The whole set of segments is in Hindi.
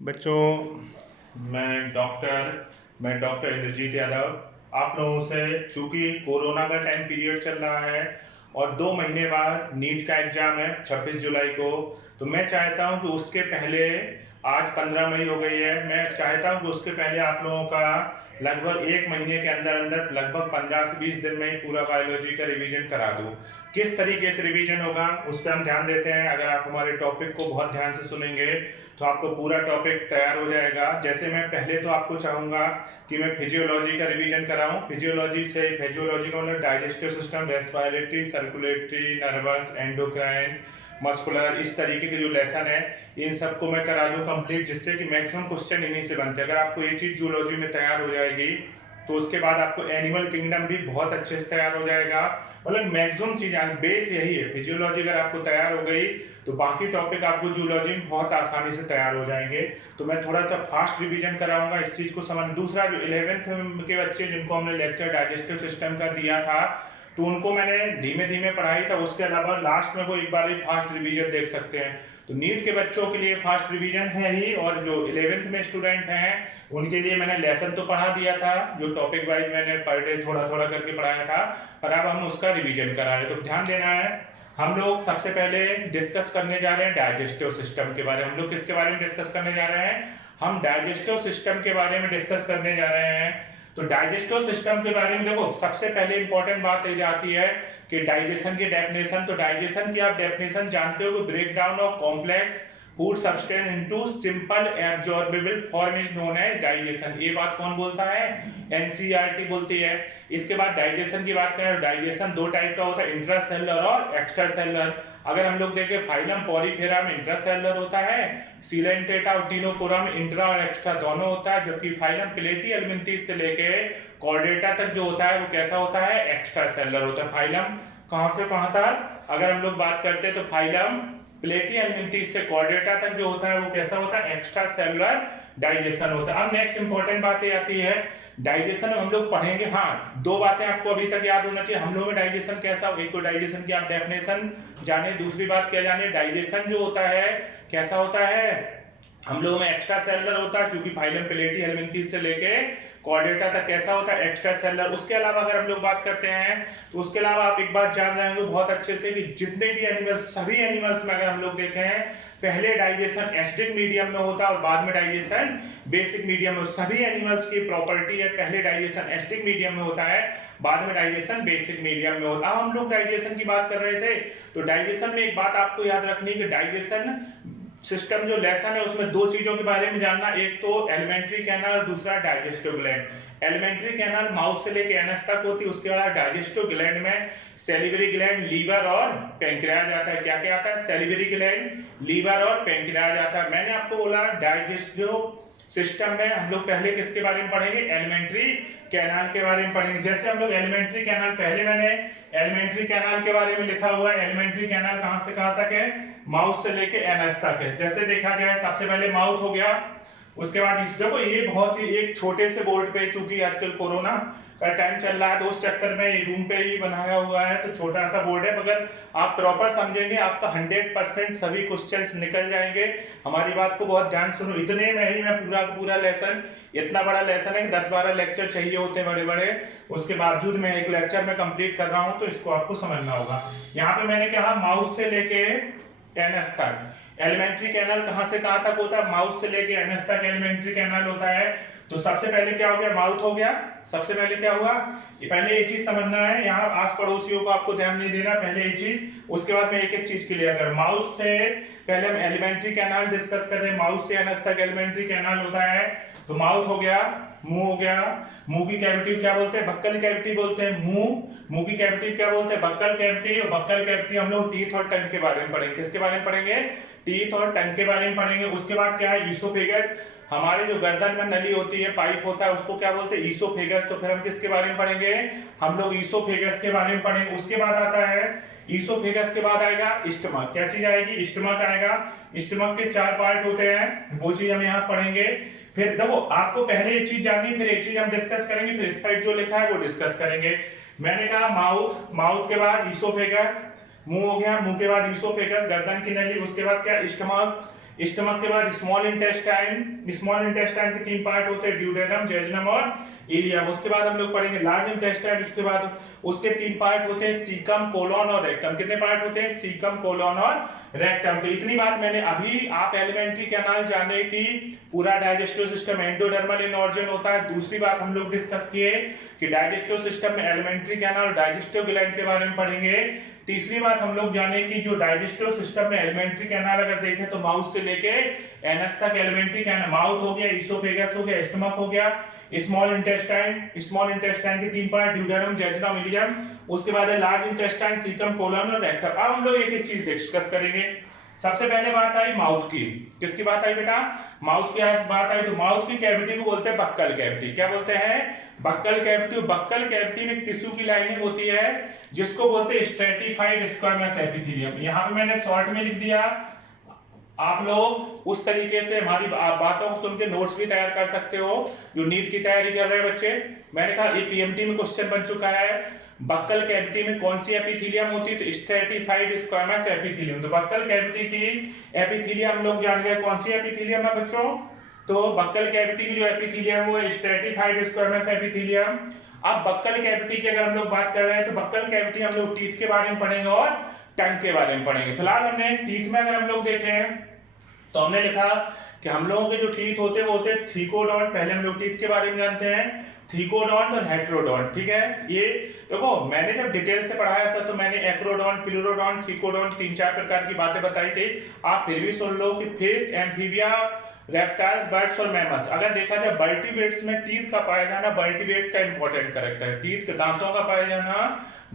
बच्चों, मैं डॉक्टर इंद्रजीत यादव आप लोगों से, चूंकि कोरोना का टाइम पीरियड चल रहा है और 2 महीने बाद नीट का एग्जाम है 26 जुलाई को। तो मैं चाहता हूं कि उसके पहले, आज 15 मई हो गई है, मैं चाहता हूं कि उसके पहले आप लोगों का लगभग 1 महीने के अंदर अंदर लगभग 15 से 20 दिन में ही पूरा बायोलॉजी का रिवीजन करा दूं। किस तरीके से रिवीजन होगा उस पर हम ध्यान देते हैं। अगर आप हमारे टॉपिक को बहुत ध्यान से सुनेंगे तो आपको पूरा टॉपिक तैयार हो जाएगा। जैसे मैं पहले तो आपको चाहूँगा कि मैं फिजियोलॉजी का रिवीजन कराऊं। फिजियोलॉजी का मतलब digestive system, respiratory, circulatory, nervous, endocrine, muscular, इस तरीके के जो लेसन है इन सबको मैं करा दूं कंप्लीट, जिससे कि मैक्सिमम क्वेश्चन इन्हीं से बनते हैं। अगर आपको ये चीज़ जूलॉजी में तैयार हो जाएगी तो उसके बाद आपको एनिमल किंगडम भी बहुत अच्छे से तैयार हो जाएगा। मतलब मैक्सिमम चीज़ें, बेस यही है। फिजियोलॉजी अगर आपको तैयार हो गई तो बाकी टॉपिक आपको जूलॉजी में बहुत आसानी से तैयार हो जाएंगे। तो मैं थोड़ा सा फास्ट रिवीजन कराऊंगा इस चीज़ को समझ। दूसरा, जो 11th के बच्चे जिनको हमने लेक्चर डाइजेस्टिव सिस्टम का दिया था तो उनको मैंने धीमे धीमे पढ़ाई था। उसके अलावा लास्ट में वो एक बार फास्ट रिवीजन देख सकते हैं। तो नीट के बच्चों के लिए फास्ट रिवीजन है ही, और जो 11th में स्टूडेंट हैं उनके लिए मैंने लेसन तो पढ़ा दिया था, जो टॉपिक वाइज मैंने पर डे थोड़ा थोड़ा करके पढ़ाया था, पर अब हम उसका रिवीजन करा रहे हैं। तो ध्यान देना है, हम लोग सबसे पहले डिस्कस करने जा रहे हैं डाइजेस्टिव सिस्टम के बारे में। हम लोग किसके बारे में डिस्कस करने जा रहे हैं? हम डाइजेस्टिव सिस्टम के बारे में डिस्कस करने जा रहे हैं। तो डाइजेस्टिव सिस्टम के बारे में देखो, सबसे पहले इंपॉर्टेंट बात ये आती है कि डाइजेशन की डेफिनेशन। तो डाइजेशन की आप डेफिनेशन जानते हो कि break down of complex food substance into simple absorbable form is known as digestion. ये बात कौन बोलता है? एनसीईआरटी बोलती है। इसके बाद डाइजेशन की बात करें तो डाइजेशन 2 टाइप का होता है, इंट्रासेलुलर और एक्स्ट्रासेलुलर। अगर हम लोग देखें फाइलम पॉलीफेरा में इंट्रासेलुलर होता है, सीलेंटेटा और टिनोपोरा में इंट्रा और एक्स्ट्रा दोनों होता है, जबकि फाइलम प्लेटिहेल्मिन्थेस से लेके कॉर्डेटा तक जो होता है वो कैसा होता है? एक्स्ट्रासेलुलर होता है। फाइलम कहां से कहां तक अगर हम लोग बात करते हैं तो फाइलम प्लेटिहेल्मिन्थेस से कॉर्डेटा तक जो होता है वो कैसा होता है? एक्स्ट्रा सेलुलर डाइजेशन होता है। अब नेक्स्ट इंपॉर्टेंट बात ये आती है, डाइजेशन में हम लोग पढ़ेंगे। हाँ, 2 बातें आपको अभी तक याद होना चाहिए। हम लोगों में डाइजेशन कैसा हो, एक तो डाइजेशन की आप डेफिनेशन जाने, दूसरी बात क्या जाने, डाइजेशन जो होता है कैसा होता है? हम लोगों में एक्स्ट्रा सेलुलर होता है, क्योंकि फाइलम प्लेटिहेल्मिन्थेस से लेके कॉर्डेटा तक कैसा होता है? Extra cellular. उसके अलावा अगर हम लोग बात करते हैं तो उसके अलावा आप एक बात जान रहे होंगे बहुत अच्छे से कि जितने भी एनिमल्स, सभी एनिमल्स में अगर हम लोग देखें, पहले डाइजेशन एसिडिक मीडियम में होता है और बाद में डाइजेशन बेसिक मीडियम में। सभी एनिमल्स की प्रॉपर्टी है, पहले डाइजेशन एसिडिक मीडियम में होता है, बाद में डाइजेशन बेसिक मीडियम में होता है। अब हम लोग डाइजेशन की बात कर रहे थे, तो डाइजेशन में एक बात आपको याद रखनी है कि डाइजेशन सिस्टम जो लेसन है उसमें 2 चीजों के बारे में जानना, एक तो एलिमेंट्री कैनाल और दूसरा digestive gland. Alimentary canal mouth से लेके एनस तक होती है। उसके बाद डाइजेस्टिव ग्लैंड में सैलिवरी ग्लैंड, लीवर और पैंक्रियाज आता है। क्या क्या आता है? सैलिवरी ग्लैंड, लीवर और पैंक्रियाज आता है। मैंने आपको बोला डाइजेस्टिव सिस्टम में हम लोग पहले किसके बारे में पढ़ेंगे? एलिमेंट्री कैनाल के बारे में पढ़ेंगे। जैसे हम लोग एलिमेंट्री कैनाल, पहले मैंने एलिमेंट्री कैनाल के बारे में लिखा हुआ है। एलिमेंट्री कैनाल कहां से कहां तक है? माउथ से लेके एनस तक है। जैसे देखा जाए, सबसे पहले माउथ हो गया, उसके बाद इस देखो, ये बहुत ही एक छोटे से बोर्ड पे, चूंकि आजकल कोरोना का टाइम चल रहा है तो उस चक्कर में रूम पे ही बनाया हुआ है, तो छोटा सा बोर्ड है। मगर आप प्रॉपर समझेंगे आपका 100% सभी क्वेश्चंस निकल जाएंगे। हमारी बात को बहुत ध्यान सुनो। इतने में ही मैं पूरा लेसन, इतना बड़ा लेसन है कि 10-12 लेक्चर चाहिए होते हैं बड़े बड़े, उसके बावजूद मैं एक लेक्चर में कंप्लीट कर रहा हूँ, तो इसको आपको समझना होगा। यहाँ पे मैंने कहा माउथ से लेके एनस तक एलिमेंट्री कैनाल कहां से कहां तक होता है? माउथ से लेके एनस तक एलिमेंट्री कैनाल होता है। तो सबसे पहले क्या हो गया? माउथ हो गया। सबसे पहले क्या हुआ? ये पहले ये चीज समझना है, यहाँ आस पड़ोसियों को आपको ध्यान नहीं देना, पहले ये चीज, उसके बाद में एक एक चीज क्लियर कर। माउथ से पहले हम एलिमेंट्री कैनाल डिस्कस कर रहे हैं। माउथ से एनस तक एलिमेंट्री कैनाल होता है। तो माउथ हो गया, मुंह हो गया, मुंह की कैविटी क्या बोलते हैं? बक्कल कैविटी बोलते हैं। मुंह की कैविटी क्या बोलते हैं? Buccal cavity. और बक्कल कैविटी हम लोग टीथ और टंग के बारे में पढ़ेंगे। किसके बारे में पढ़ेंगे? टीथ और टंग के बारे में पढ़ेंगे। उसके बाद क्या है? ईसोफेगस। हमारे जो गर्दन में नली होती है, पाइप होता है, उसको क्या बोलते हैं? ईसोफेगस। तो फिर हम किसके बारे में पढ़ेंगे? हम लोग ईसोफेगस के बारे में पढ़ेंगे। उसके बाद आता है ईसोफेगस के बाद आएगा स्टमक। क्या चीज आएगी? स्टमक आएगा। स्टमक के 4 पार्ट होते हैं, वो चीज हम यहाँ पढ़ेंगे। फिर देखो, आपको पहले ये चीज जाननी, फिर एक चीज हम डिस्कस करेंगे, फिर इस साइड जो लिखा है वो डिस्कस करेंगे। मैंने कहा माउथ, माउथ के बाद ईसोफेगस, मुंह हो गया, मुंह के बाद ईसोफेगस, गर्दन की नली, उसके बाद क्या? स्टमक, स्टमक के बाद स्मॉल इंटेस्टाइन के 3 पार्ट होते हैं, ड्यूडेनम, जेजुनम और इलियम। उसके बाद हम लोग पढ़ेंगे लार्ज इंटेस्टाइन, उसके बाद उसके 3 पार्ट होते हैं, सीकम, कोलोन और रेक्टम। कितने पार्ट होते हैं? सीकम, कोलोन और रेक्टम। तो इतनी बात मैंने अभी आप एलिमेंट्री कैनाल जाने की पूरा digestive system endodermal in origin होता है। दूसरी बात हम लोग डिस्कस किए कि डाइजेस्टिव सिस्टम में एलिमेंट्री कैनाल और डाइजेस्टिव ग्लैंड के बारे में पढ़ेंगे। तीसरी बात हम लोग जाने की जो डाइजेस्टिव सिस्टम में एलिमेंट्री कैनाल अगर देखें तो माउथ से लेके एनस तक एलिमेंट्री कैनाल, माउथ हो गया, इसोफेगस हो गया, स्टमक हो गया, स्मॉल इंटेस्टाइन के 3 पार्ट, ड्यूडेनम, जेजुनम, इलियम। उसके बाद है लार्ज इंटेस्टाइन, सीकम, कोलन और रेक्टम। अब हम लोग एक एक चीज डिस्कस करेंगे। सबसे पहले बात आई माउथ की। किसकी बात आई बेटा? माउथ की बात आई। तो माउथ की कैविटी को बोलते हैं बक्कल कैविटी। क्या बोलते हैं? Buccal cavity. बक्कल कैविटी में टिश्यू की लाइनिंग होती है जिसको बोलते हैं स्ट्रेटिफाइड स्क्वामस एपिथेलियम। यहां पे मैंने शॉर्ट में लिख दिया, आप लोग उस तरीके से हमारी बातों को सुन के नोट्स भी तैयार कर सकते हो जो नीट की तैयारी कर रहे हैं बच्चे। मैंने कहा ये पीएमटी में क्वेश्चन बन चुका है, बक्कल कैविटी में कौन सी एपिथेलियम होती है? तो स्ट्रेटिफाइड स्क्वामस एपिथेलियम। तो बक्कल कैविटी की एपिथेलियम हम लोग जान गए कौन सी एपिथेलियम है बच्चों। तो बक्कल कैविटी की जो एपिथेलियम वो है स्ट्रेटिफाइड स्क्वामस एपिथेलियम। अब बक्कल कैविटी की अगर हम लोग बात कर रहे हैं तो बक्कल कैविटी हम लोग टीथ के बारे में पढ़ेंगे और टंग के बारे में पढ़ेंगे। फिलहाल हमने टीथ में अगर हम लोग देखें तो हमने लिखा कि हम लोगों के जो टीथ होते हैं वो होते हैं थ्रीकोडोंट। पहले हम लोग टीथ के बारे में जानते हैं, थ्रीकोडोंट और हेट्रोडोंट। ठीक है, ये देखो मैंने जब डिटेल से पढ़ाया था तो मैंने एक्रोडोंट, प्लूरोडोंट, थ्रीकोडोंट 3-4 प्रकार की बातें बताई थी। आप फिर भी सुन लो कि फिश, एम्फीबिया, रेप्टाइल्स, बर्ड्स और मैमल्स। अगर देखा जाए वर्टिब्रेट्स में टीथ का पाया जाना वर्टिब्रेट्स का इंपॉर्टेंट कैरेक्टर है। टीथ के दांतों का पाया जाना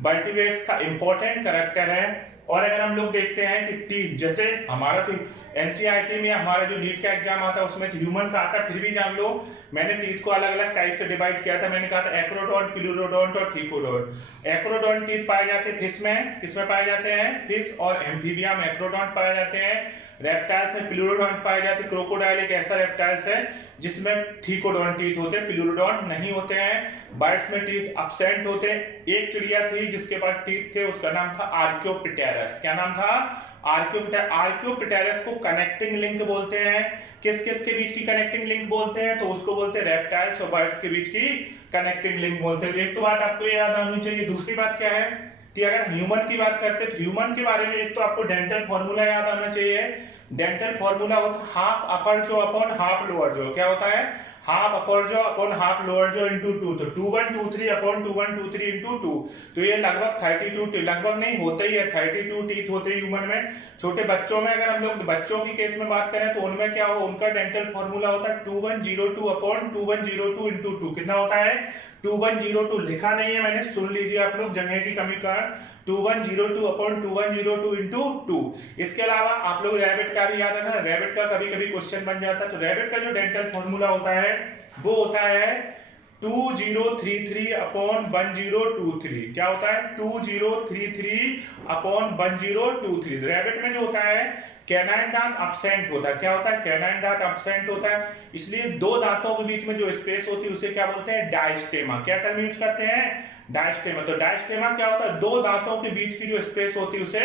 वर्टिब्रेट्स का इंपॉर्टेंट कैरेक्टर है। और अगर हम लोग देखते हैं कि टीथ, जैसे हमारा तो एनसीईआरटी में हमारा जो नीट का एग्जाम आता है उसमें तो ह्यूमन का आता है, फिर भी जान लो मैंने टीथ को अलग अलग टाइप से डिवाइड किया था। मैंने कहा था एक्रोडोंट, प्लूरोडोंट और थ्रीकोडोंट। एक्रोडोंट टीथ पाए जाते हैं फिश में, किसमें पाए जाते हैं? फिश और एम्फीबिया में एक्रोडोंट पाए जाते हैं। रेप्टाइल्स में प्लूरोडोंट पाए जाते हैं। क्रोकोडाइल एक ऐसा रेप्टाइल्स है जिसमें थ्रीकोडोंट टीथ होते हैं, प्लूरोडोंट नहीं होते हैं। बर्ड्स में टीथ एब्सेंट होते हैं। एक चिड़िया थी जिसके पास टीथ थे, उसका नाम था आर्कियोप्टेरस। क्या नाम था? आर्कियोप्टेरस को कनेक्टिंग लिंक बोलते हैं। किस किस के बीच की कनेक्टिंग लिंक बोलते हैं? तो उसको बोलते हैं रेप्टाइल्स और बर्ड्स के बीच की कनेक्टिंग लिंक बोलते हैं। एक तो बात आपको याद आनी चाहिए। दूसरी बात क्या है कि अगर ह्यूमन की बात करते हैं तो ह्यूमन के बारे में एक तो आपको डेंटल फॉर्मूला याद आना चाहिए। डेंटल फॉर्मूला होता है हाफ अपर jaw upon half lower jaw. क्या होता है? हाफ अपर jaw upon half lower jaw into 2। तो 2123 अपॉन 2123 इनटू 2। तो ये लगभग 32, लगभग नहीं होता ही है, 32 टीथ होते हैं ह्यूमन में। छोटे बच्चों में अगर हम लोग बच्चों की केस में बात करें तो उनमें क्या हो, उनका डेंटल फॉर्मूला होता है 2102 अपॉन 2102 इनटू 2। कितना होता है? 2102। लिखा नहीं है मैंने, सुन लीजिए आप लोग, जगह की कमी का 2102 अपॉन 2102 इनटू 2। इसके अलावा आप लोग रैबिट का भी याद रखना, रैबिट का कभी कभी क्वेश्चन बन जाता है। तो रैबिट का जो डेंटल फॉर्मूला होता है वो होता है 2033 अपॉन 1023। क्या होता है? 2033 अपॉन 1023। रैबिट में जो होता है कैनाइन दांत एब्सेंट होता है। क्या होता है? कैनाइन दांत एब्सेंट होता है, इसलिए दो दांतों के बीच में जो स्पेस होती है उसे क्या बोलते हैं? डायस्टेमा। क्या टर्म यूज करते हैं? डायस्टेमा। तो डायस्टेमा क्या होता है? दो दांतों के बीच की जो स्पेस होती है उसे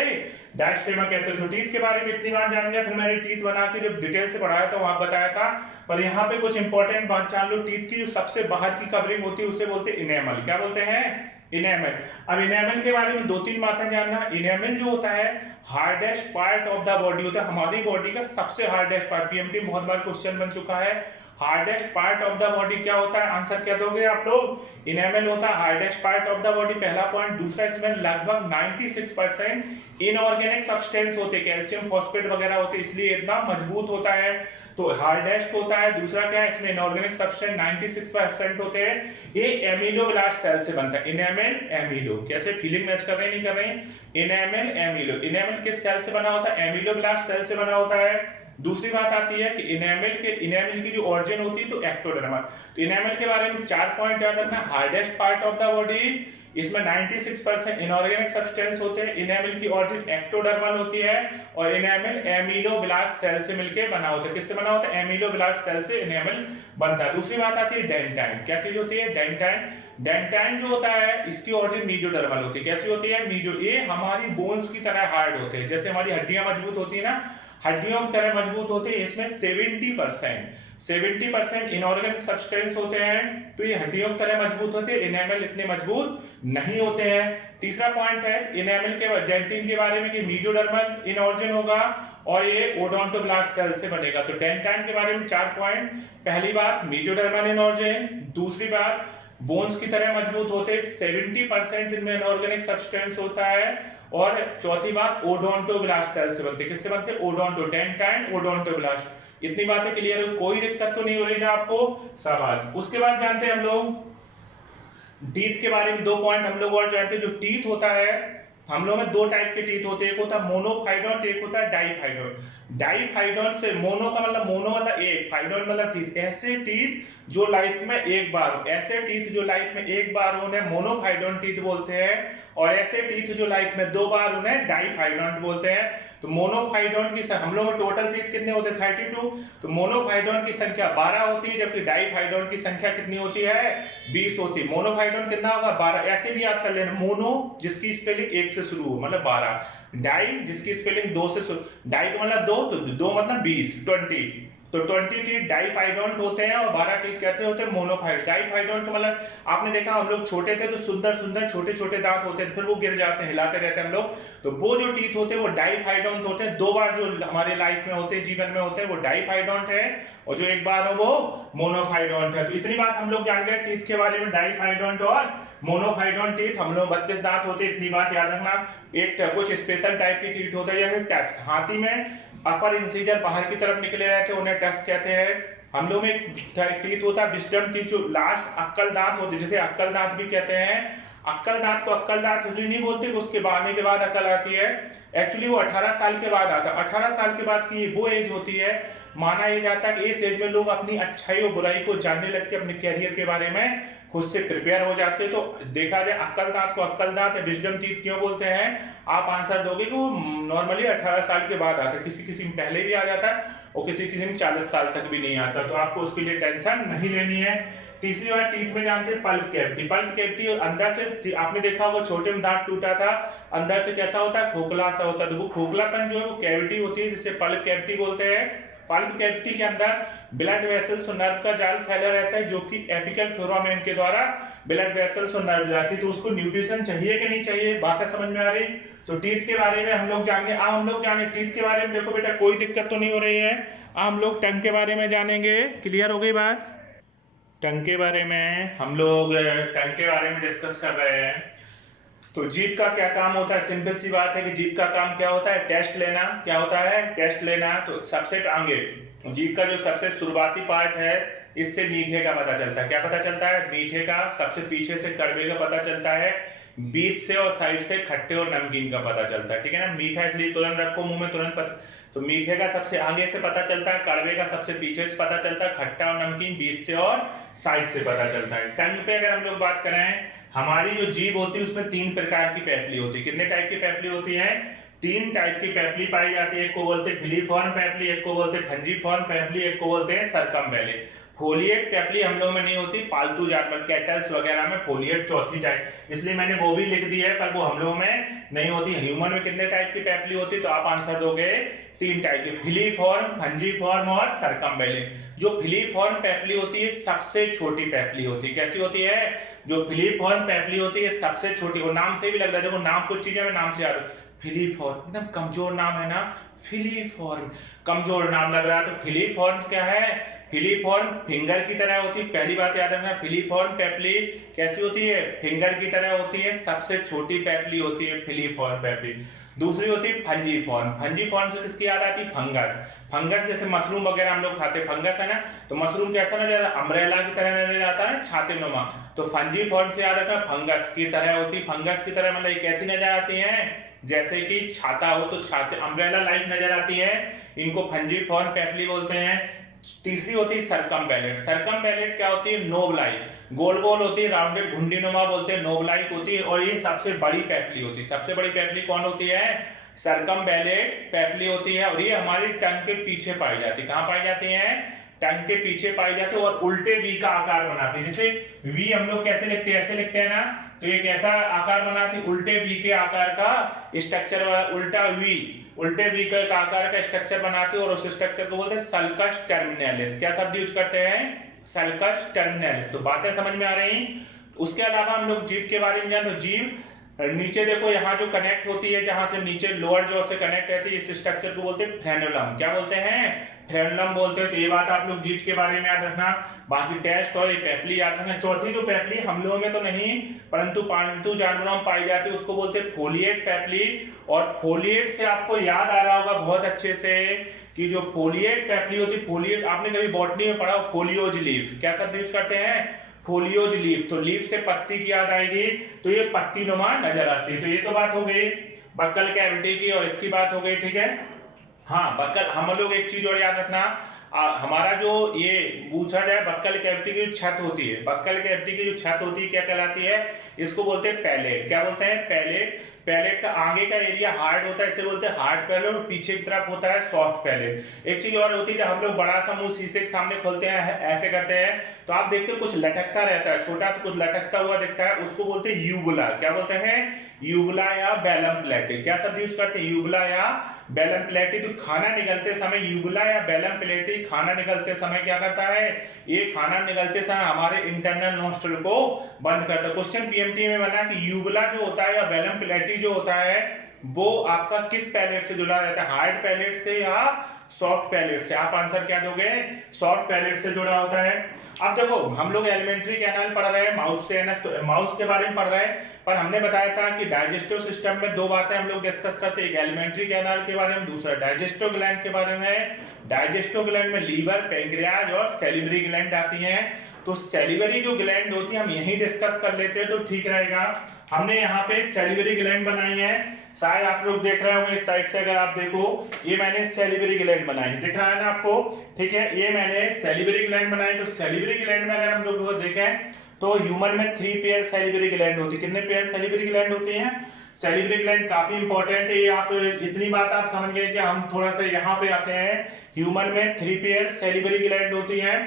डायस्टेमा कहते हैं। तो टीथ के बारे में इतनी बात जान गया। फिर मैंने टीथ बना के जब डिटेल से पढ़ाया था वहां बताया था, पर यहाँ पे कुछ इंपॉर्टेंट बात जान लो। टीथ की जो सबसे बाहर की कवरिंग होती है उसे बोलते हैं इनेमल। क्या बोलते हैं? इनेमल। अब इनेमल के बारे में 2-3 बातें जानना। इनेमल जो होता है hardest part of the body होता है, हमारी बॉडी का सबसे हार्डेस्ट पार्ट। पीएमटी बहुत बार क्वेश्चन बन चुका है। Hardest part of the body क्या होता है? आंसर क्या दोगे आप लोग? इनेमल होता है hardest part of the body, पहला पॉइंट। दूसरा, इसमें लगभग 96% इनऑर्गेनिक सब्सटेंस होते हैं, कैल्शियम फॉस्फेट वगैरह होते हैं, इसलिए इतना मजबूत होता है। तो हार्डेस्ट होता है। दूसरा क्या है? इसमें इनऑर्गेनिक सब्सटेंस 96% होते हैं। ये एमिलोब्लास्ट सेल से बनता है। इनेमल एमिलो, कैसे फीलिंग मैच कर रहे हैं? नहीं कर रहे हैं? इनेमल एमिलो। इनेमल किस सेल से बना होता है? एमिलोब्लास्ट सेल से बना होता है। दूसरी बात आती है कि इनेमल की जो ओरिजिन होती है तो एक्टोडर्मा। तो इनेमल के बारे में 4 पॉइंट याद रखना। Hardest part of the body, इसमें 96% इनऑर्गेनिक सब्सटेंस होते हैं। इनेमल की ओरिजिन एक्टोडर्मल होती है और इनेमल एमिलोब्लास्ट सेल से मिलकर बना होता है। किससे बना होता है? एमिलोब्लास्ट सेल से इनेमल बनता है। दूसरी बात आती है डेंटाइन। क्या चीज होती है? डेंटाइन। डेंटाइन जो होता है इसकी ओरिजिन मीजोडर्मल होती है। कैसी होती है? मीजो। ये हमारी बोन्स की तरह हार्ड होते हैं, जैसे हमारी हड्डियां मजबूत होती है ना, हड्डियों की तरह मजबूत होते हैं। इसमें 70% इनऑर्गेनिक सब्सटेंस होते हैं, तो ये हड्डियों की तरह मजबूत होते हैं। इनेमल इतने मजबूत नहीं होते हैं। तीसरा पॉइंट है इनेमल के डेंटिन के बारे में कि मेसोडर्मल इन ऑरिजिन होगा और ये ओडोंटोब्लास्ट सेल से बनेगा। तो डेंटाइन के बारे में 4 पॉइंट। पहली बात मेसोडर्मल इन ऑरिजिन, दूसरी बात बोन्स की तरह मजबूत होते हैं, 70% इनमें इनऑर्गेनिक सब्सटेंस होता है, और चौथी बात ओडोंटोब्लास्ट सेल से बनते हैं। किससे बनते हैं? ओडोंटो, डेंटाइन ओडोंटोब्लास्ट। इतनी बातें क्लियर है? कोई दिक्कत तो नहीं हो रही ना आपको? शाबाश। उसके बाद जानते हैं हम लोग टीथ के बारे में 2 पॉइंट हम लोग और जानते हैं। जो टीथ होता है, हम लोग में 2 टाइप के टीथ होते हैं, एक होता है मोनोफाइडोन, एक होता है डाईफाइडोन। डाईफाइडोन से मोनो का मतलब, मोनो मतलब एक, फाइडोन मतलब टीथ। ऐसे टीथ जो लाइफ में एक बार हो, ऐसे टीथ जो लाइफ में एक बार हो उन्हें मोनोफाइडोन टीथ बोलते हैं, और ऐसे टीथ जो लाइफ में 2 बार उन्हें डाईफाइडोन बोलते हैं। तो मोनोफाइडोन की हम लोग में टोटल टीथ कितने होते हैं? 32। तो मोनोफाइडोन की संख्या 12 होती है, जबकि डाईफाइडोन की संख्या कितनी होती है? 20 होती है। मोनोफाइडोन कितना होगा? 12। ऐसे भी याद कर लेना, मोनो जिसकी स्पेलिंग 1 से शुरू हो मतलब 12, डाई जिसकी स्पेलिंग 2 से शुरू, डाई का मतलब 2, तो 2 मतलब 20, 20। तो 20 टीथ डाईफाइडोंट होते हैं और 12 टीथ कहते होते हैं मोनोफाइड। डाईफाइडोंट का मतलब आपने देखा, हम लोग छोटे थे तो सुंदर सुंदर छोटे छोटे दांत होते थे, फिर वो गिर जाते हैं, हिलाते रहते हैं हम लोग, तो वो जो टीथ होते हैं वो डाईफाइडोंट होते हैं। 2 बार जो हमारे लाइफ में होते हैं, जीवन में होते हैं, वो डाईफाइडोंट है, और जो एक बार हो वो मोनोफाइडोंट है। तो इतनी बात हम लोग जान गए टीथ के बारे में, डाईफाइडोंट और मोनोफाइडोन टीथ। हम लोग 32 दांत होते हैं, इतनी बात याद रखना। एक कुछ स्पेशल टाइप की टीथ होता है, जैसे टस्क। हाथी में अपर इंसीजर बाहर की तरफ निकले रहते हैं, उन्हें टस्क कहते हैं। हम लोग में टीथ होता है विजडम टीथ, जो लास्ट अक्कल दांत होते हैं, जिसे अक्कल दांत भी कहते हैं। अक्कल दांत को अक्कल दांत इसलिए नहीं बोलते कि उसके आने के बाद अक्ल आती है, एक्चुअली वो 18 साल के बाद आता है। 18 साल के बाद की वो एज होती है, माना यह जाता है कि इस एज में लोग अपनी अच्छाई और बुराई को जानने लगते हैं, अपने कैरियर के बारे में खुद से प्रिपेयर हो जाते हैं। तो देखा जाए अक्कल दांत को अक्कल दांत या विजडम टीथ क्यों बोलते हैं, आप आंसर दोगे कि वो नॉर्मली 18 साल के बाद आता है। किसी किसी में पहले भी आ जाता है और किसी किसी में 40 साल तक भी नहीं आता, तो आपको उसके लिए टेंशन नहीं लेनी है। तीसरी बात टीथ में जानते हैं पल्प कैविटी। पल्प कैविटी अंदर से आपने देखा होगा, छोटे में दांत टूटा था, अंदर से कैसा होता है? खोखला सा होता है। तो वो खोखलापन जो है वो कैविटी होती है, जिसे पल्प कैविटी बोलते हैं। पल्प कैविटी के अंदर ब्लड वेसल्स और नर्व का जाल फैला रहता है, जो कि एपिकल फोरामेन के द्वारा ब्लड वेसल्स और नर्व जाती है। तो उसको न्यूट्रिशन चाहिए कि नहीं चाहिए? बातें समझ में आ रही? तो टीथ के बारे में हम लोग जानेंगे। हम लोग जाने टीथ के बारे में, देखो बेटा कोई दिक्कत तो नहीं हो रही है। हम लोग टंग के बारे में जानेंगे। क्लियर हो गई बात? टंग के बारे में हम लोग टंग के बारे में डिस्कस कर रहे हैं। तो जीभ का क्या काम होता है? सिंपल सी बात है कि जीभ का काम क्या होता है? टेस्ट लेना। क्या होता है? टेस्ट लेना। तो सबसे आगे जीभ का जो सबसे शुरुआती पार्ट है, इससे मीठे का पता चलता है। क्या पता चलता है? मीठे का। सबसे पीछे से कड़वे का पता चलता है। बीच से और साइड से खट्टे और नमकीन का पता चलता है। ठीक है ना? मीठा इसलिए तुरंत रखो मुंह में, तुरंत पता। तो मीठे का सबसे आगे से पता चलता है, कड़वे का सबसे पीछे से पता चलता है, खट्टा और नमकीन बीच से और साइड से पता चलता है। टंग पे अगर हम लोग बात करें, हमारी जो जीभ होती है उसमें 3 प्रकार की पैपली होती है। कितने टाइप की पैपली होती है? 3 टाइप की पैपली पाई जाती है। एक को बोलते हैं फिलीफॉर्म पैपली, एक को बोलते हैं फंजीफॉर्म पैपली, एक को बोलते हैं सरकमवेलिक। फोलिएट पैपली हम लोगों में नहीं होती, पालतू जानवर कैटल्स वगैरह में फोलिएट चौथी टाइप, इसलिए मैंने वो भी लिख दी है, पर वो हम लोगों में नहीं होती। ह्यूमन में कितने टाइप की पैपली होती? तो आप आंसर दोगे 3 टाइप की, फिलीफॉर्म, फंजीफॉर्म और सरकमवेलिक। जो फिलीफॉर्म पैपली होती है सबसे छोटी पैपली होती है। कैसी होती है? जो फिलीफॉर्म पैपली होती है सबसे छोटी, वो नाम से भी लग रहा है, देखो नाम कुछ चीजें में नाम से याद, फिलीफॉर्म एकदम कमजोर नाम है ना, फिलीफॉर्म कमजोर नाम लग रहा है। तो फिलीफॉर्म क्या है? फिलीफॉर्म फिंगर की तरह होती है। पहली बात याद रखना, फिलीफॉर्म पैपली कैसी होती है? फिंगर की तरह होती है, सबसे छोटी पैपली होती है फिलीफॉर्म पैपली। दूसरी होती है फंजीफॉर्म। फंजीफॉर्म से किसकी याद आती है? फंगस। फंगस जैसे मशरूम वगैरह हम लोग खाते हैं, फंगस है ना, तो मशरूम कैसा नजर, अम्ब्रेला की तरह नजर आता है, छाते नुमा। तो फंजीफॉर्म से याद रखना फंगस की तरह होती है। फंगस की तरह मतलब कैसी नजर आती है? जैसे कि छाता हो तो छाते अम्ब्रेला लाइक नजर आती है, इनको फंजीफॉर्म पैपली बोलते हैं। तीसरी होती है सरकमवेलिक। सरकमवेलिक क्या होती है? नोबलाई, गोल गोल होती है, राउंडेड घुंडीनुमा बोलते हैं, नोबलाइक होती है, और ये सबसे बड़ी पैपली होती है। सबसे बड़ी पैपली कौन होती है? सरकमवेलिक पैपली होती है, और ये हमारी टंग के पीछे पाई जाती है। कहाँ पाई जाती है? टंग के पीछे पाई जाती है, और उल्टे वी का आकार बनाती है। जैसे वी हम लोग कैसे लिखते हैं? ऐसे लिखते हैं ना, तो ये कैसा आकार बनाती है? उल्टे वी के आकार का स्ट्रक्चर, उल्टा वी, उल्टे वी का एक आकार का स्ट्रक्चर बनाती है और उस स्ट्रक्चर को बोलते हैं सल्कस टर्मिनलिस। क्या शब्द यूज करते हैं? Sulcus terminalis. तो बातें समझ में आ रही। उसके अलावा हम लोग जीभ के बारे में जानते हैं। जीभ नीचे देखो यहाँ जो कनेक्ट होती है, जहां से नीचे लोअर जॉ से कनेक्ट रहती है, इस स्ट्रक्चर को बोलते हैं फ्रेनुलम। क्या बोलते हैं? फ्रेनुलम बोलते हैं। तो ये बात आप लोग जीभ के बारे में याद रखना। बाकी टेस्ट और ये पेपली याद रखना। चौथी जो पेपली हम लोगों में तो नहीं परंतु पालतू जानवरों में पाई जाती है उसको बोलते हैं फोलिएट पेपली। और फोलिएट से आपको याद आ रहा होगा बहुत अच्छे से कि जो फोलिएट पेपली होती है, फोलिएट आपने कभी बॉटनी में पढ़ा हो, फोलियोज लीफ। क्या शब्द यूज करते हैं? Folios leaf. तो लीफ से पत्ती की याद आएगी, तो ये पत्ती नुमा नजर आती है। तो ये तो बात हो गई बक्कल कैविटी की और इसकी बात हो गई, ठीक है। हाँ, बक्कल हम लोग एक चीज और याद रखना, हमारा जो ये पूछा जाए बक्कल कैविटी की जो छत होती है, बक्कल कैविटी की जो छत होती है क्या कहलाती है? इसको बोलते हैं पैलेट। क्या बोलते हैं? पैलेट। पैलेट का आगे का एरिया हार्ड होता है, इसे बोलते हैं हार्ड पैलेट, और पीछे की तरफ होता है सॉफ्ट पैलेट। एक चीज और होती है, जब हम लोग बड़ा सा मुंह शीशे के सामने खोलते हैं ऐसे करते हैं तो आप देखते हो कुछ लटकता रहता है, छोटा सा कुछ लटकता हुआ दिखता है, उसको बोलते हैं यूबुला। क्या बोलते हैं? यूबुला या बेलम प्लेटी। क्या शब्द यूज करते हैं? यूबुला या बेलम प्लेटी। तो खाना निकलते समय यूबुला या बेलम प्लेटी खाना निकलते समय क्या करता है? ये खाना निकलते समय हमारे इंटरनल नोस्ट्रल को बंद करता है। क्वेश्चन पीएमटी में बना कि यूबुला जो होता है या बेलम प्लेटी जो होता है वो आपका किस पैलेट से जुड़ा रहता है? हार्ड पैलेट से या सॉफ्ट पैलेट से? आप आंसर क्या दोगे? सॉफ्ट पैलेट से जुड़ा होता है। अब देखो हम लोग एलिमेंट्री कैनाल पढ़ रहे हैं, माउथ से माउथ के बारे में पढ़ रहे हैं, पर हमने बताया था कि डाइजेस्टिव सिस्टम में दो बातें हम लोग डिस्कस करते हैं, एक एलिमेंट्री कैनाल के बारे में, दूसरा डाइजेस्टिव ग्लैंड के बारे में। डाइजेस्टिव ग्लैंड में लीवर, पैंक्रियाज और सैलिवरी ग्लैंड आती हैं। तो सैलिवरी जो ग्लैंड होती है हम यही डिस्कस कर लेते हैं तो ठीक रहेगा। हमने यहाँ पे सैलिवरी ग्लैंड बनाई है, शायद आप लोग देख रहे होंगे इस साइड से, अगर आप देखो ये मैंने सैलिवरी ग्लैंड बनाई है, दिख रहा है ना आपको? ठीक है, ये मैंने सैलिवरी ग्लैंड बनाई। तो सैलिवरी ग्लैंड में अगर हम लोग देखें तो ह्यूमन में 3 पेयर सैलिवरी ग्लैंड होती है। कितने पेयर सैलिवरी ग्लैंड होती हैं? सैलिवरी ग्लैंड काफी इंपॉर्टेंट है। ये आप इतनी बात आप समझ गए कि हम थोड़ा सा यहाँ पे आते हैं। ह्यूमन में 3 पेयर सैलिवरी ग्लैंड होती हैं,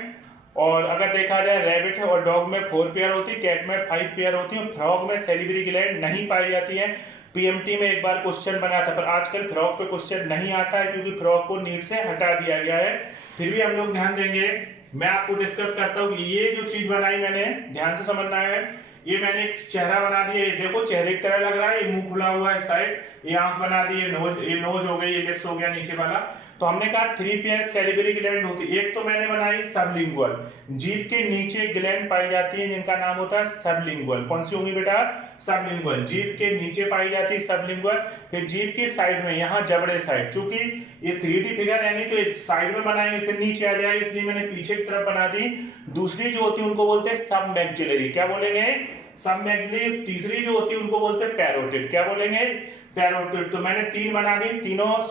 और अगर देखा जाए रैबिट और डॉग में 4 पेयर होती है, कैट में 5 पेयर होती है। फ्रॉग में सैलिवरी ग्लैंड नहीं पाई जाती है। पीएमटी में एक बार क्वेश्चन बना था, पर आजकल फ्रॉग पे क्वेश्चन नहीं आता है क्योंकि फ्रॉग को नीट से हटा दिया गया है। फिर भी हम लोग ध्यान देंगे, मैं आपको डिस्कस करता हूँ। ये जो चीज बनाई मैंने, ध्यान से समझना है, ये मैंने एक चेहरा बना दिया, ये देखो चेहरे की तरह लग रहा है, ये मुंह खुला हुआ है साइड, ये आंख बना दी, ये नोज हो गई, ये लिप्स हो गया नीचे वाला। तो हमने कहा 3 पेयर सैलिवरी ग्लैंड होती है। एक तो मैंने बनाई सबलिंगुअल, जीभ के नीचे ग्लैंड पाई जाती है जिनका नाम होता है सबलिंगुअल। कौन सी होंगी बेटा? सबलिंगुअल। जीभ के नीचे पाई जाती है सबलिंगुअल। फिर जीभ की साइड में, यहाँ जबड़े साइड, चूंकि ये 3D फिगर है नहीं तो साइड में बनाएंगे फिर नीचे आ जाएगी, इसलिए मैंने पीछे की तरफ बना दी। दूसरी जो होती है उनको बोलते हैं सब मैक्सिलरी। क्या बोलेंगे? सब मैक्सिलरी। तीसरी जो होती है उनको बोलते हैं पैरोटिड। क्या बोलेंगे? पैरोटिड। तो मैंने 3 बना दी, तीनों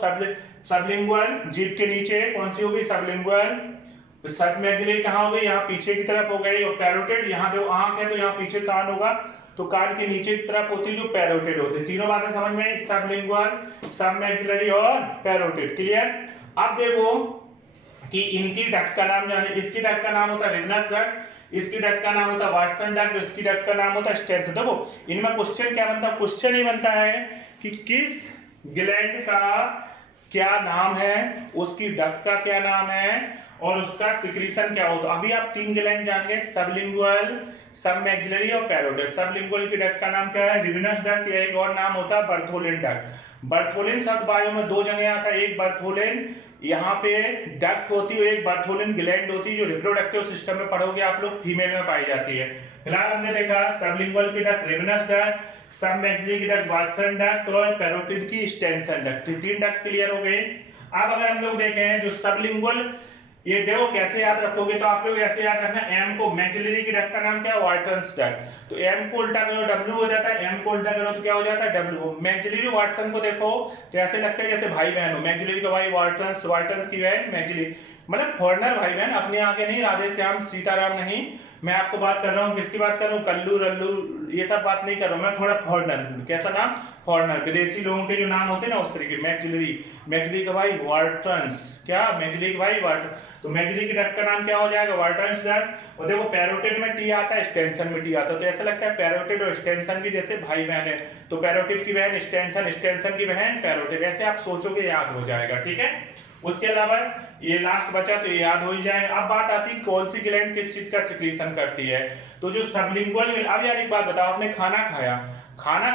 सबलिंगुअल। जीभ के नीचे कौन सी होगी? सबलिंगुअल। सब मैक्सिलरी कहाँ हो गई? यहाँ पीछे की तरफ हो गई। और पैरोटिड, यहाँ जो आंख है तो यहाँ पीछे कान होगा, तो कान के नीचे की तरफ होती है जो पैरोटिड होती है। तीनों बातें समझ में? सबलिंगुअल, सब मैक्सिलरी और पैरोटिड। क्लियर? अब देखो कि इनकी डक्ट का नाम जाने, इसकी डक्ट का नाम होता है रिडनस डक्ट, इसकी डक्ट का नाम होता है वाटसन डक्ट, इसकी डक्ट का नाम होता है स्टेंस। देखो इनमें क्वेश्चन क्या बनता है? क्वेश्चन ही बनता है कि किस ग्लैंड का क्या नाम है, उसकी डक्ट का क्या नाम है और उसका सिक्रीशन क्या होता है। अभी आप 3 ग्लैंड जान गए, सबलिंगुअल, सब मैक्सिलरी और पैरोटिड। सबलिंगुअल की डक्ट का नाम क्या है? रिडनस डक्ट, या एक और नाम होता है बर्थोलिन डक्ट। बर्थोलिन शब्द बायो में 2 जगह आता है, एक बर्थोलिन यहाँ पे डक्ट होती है, एक बर्थोलिन ग्लैंड होती है जो रिप्रोडक्टिव सिस्टम में पढ़ोगे आप लोग, फीमेल में पाई जाती है। फिलहाल हमने देखा सबलिंगुअल की डक्ट रिडनस डक्ट, सब मैक्सिलरी की डक्ट वाटसन डक्ट और पैरोटिड की स्टेंसन डक्ट। 3 डक्ट क्लियर हो गए। अब अगर हम लोग देखें जो सबलिंगुअल, ये देखो कैसे याद रखोगे, तो आप लोग ऐसे याद रखना, एम को, मैक्सिलरी की डक्ट का नाम क्या है? Watson duct. तो एम को उल्टा करो डब्ल्यू हो जाता है, एम को उल्टा करो तो क्या हो जाता है? डब्ल्यू। मैक्सिलरी वाटसन को देखो तो ऐसे लगता है जैसे भाई बहन हो, मैक्सिलरी का भाई वाटसन, वाटसन की बहन मैक्सिलरी, मतलब फॉरेनर भाई बहन, अपने आगे नहीं, राधे श्याम सीताराम नहीं, मैं आपको बात कर रहा हूँ, किसकी बात कर रहा हूँ, कल्लू रल्लू ये सब बात नहीं कर रहा हूँ मैं, थोड़ा फॉरनर, कैसा नाम, फॉरनर, विदेशी लोगों के जो नाम होते हैं ना उस तरीके, मैक्सिली का भाई वार्टन्स, क्या मैक्सिली का भाई वार्टन, तो मैक्सिली की डक का नाम क्या हो जाएगा, वार्टन्स डक। और देखो पैरोटिड में टी आता है, स्टेंसन में टी आता है, तो ऐसा लगता है पैरोटिड और स्टेंसन भी जैसे भाई बहन है, तो पैरोटिड की बहन स्टेंसन, स्टेंसन की बहन पैरोटिड, ऐसे आप सोचोगे याद हो जाएगा, ठीक है। उसके अलावा ये लास्ट बचा तो ये याद हो ही जाएगा। अब बात आती है कौन सी ग्लैंड किस चीज का सिक्रीशन करती है, तो जो सबलिंगुअल, अब यार एक बात बताओ, आपने खाना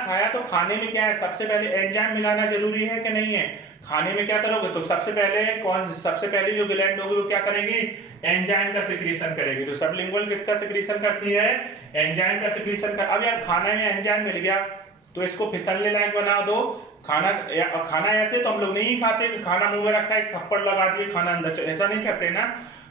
खाया तो खाने में क्या है, सबसे पहले एंजाइम मिलाना जरूरी है कि नहीं है, खाने में क्या करोगे, तो सबसे पहले जो ग्लैंड होगी वो क्या करेगी, एंजाइम का सिक्रीशन करेगी, तो सबलिंगुअल किसका सिक्रीशन करती है, एंजाइम का सिक्रीशन कर। अब यार खाने में एंजाइम मिल गया तो इसको फिसलने लायक बना दो, खाना ऐसे तो हम लोग नहीं खाते, खाना मुंह में रखा एक थप्पड़ लगा दिए खाना अंदर, ऐसा नहीं करते ना,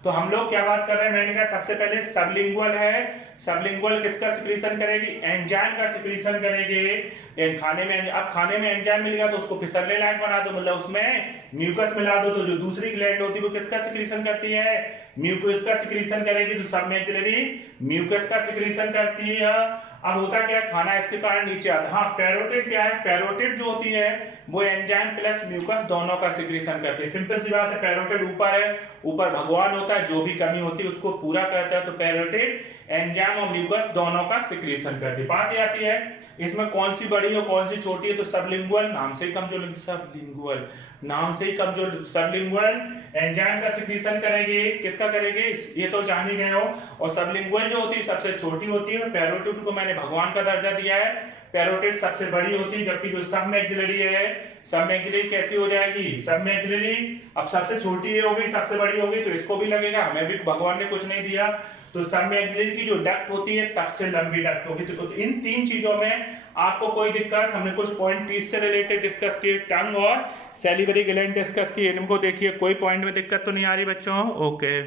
तो हम लोग क्या बात कर रहे हैं, मैंने कहा सबसे पहले सबलिंगुअल है, सबलिंगुअल किसका सिक्रीशन करेगी, एंजाइम का सिक्रीशन करेगी खाने में। अब खाने में एंजाइम मिल गया तो उसको फिसलने लायक बना दो, मतलब उसमें म्यूकस मिला दो, तो जो दूसरी ग्लैंड होती है वो किसका सिक्रीशन करती है, म्यूकस का सिक्रीशन करेगी, तो सब मैक्सिलरी म्यूकस का सिक्रीशन करती है। अब होता क्या, खाना इसके कारण नीचे आता है। हाँ, पैरोटिड क्या है, पैरोटिड जो होती है वो एंजाइम प्लस म्यूकस दोनों का सिक्रीशन करती है, सिंपल सी बात है, पैरोटिड ऊपर है, ऊपर भगवान होता है, जो भी कमी होती है उसको पूरा करता है, तो पैरोटिड एंजाइम और म्यूकस दोनों का सिक्रीशन करती है। बात आती है इसमें कौन सी बड़ी और कौन सी छोटी है, तो सबलिंगुअल नाम से ही कमजोर, सबलिंगुअल नाम से ही कमजोर, सबलिंगुअल एंजाइम का सिक्रीशन करेगी, किसका करेगी ये तो जान ही गए हो, और सबलिंगुअल जो होती है सबसे छोटी होती है, पैरोटिड को मैंने भगवान का दर्जा दिया है, पैरोटिड सबसे बड़ी होती है, जबकि जो सब मैक्सिलरी है, सब मैक्सिलरी कैसी हो जाएगी, सब मैक्सिलरी अब सबसे छोटी हो गई सबसे बड़ी हो गई, तो इसको भी लगेगा, हमें भी भगवान ने कुछ नहीं दिया, तो सब मैक्सिलरी की जो डक्ट होती है सबसे लंबी डक्ट होगी। तो इन तीन चीजों में आपको कोई दिक्कत, हमने कुछ पॉइंट टीथ से रिलेटेड डिस्कस किए, टंग और सैलिवरी ग्लैंड डिस्कस किए, इनको देखिए कोई पॉइंट में दिक्कत तो नहीं आ रही बच्चों, ओके।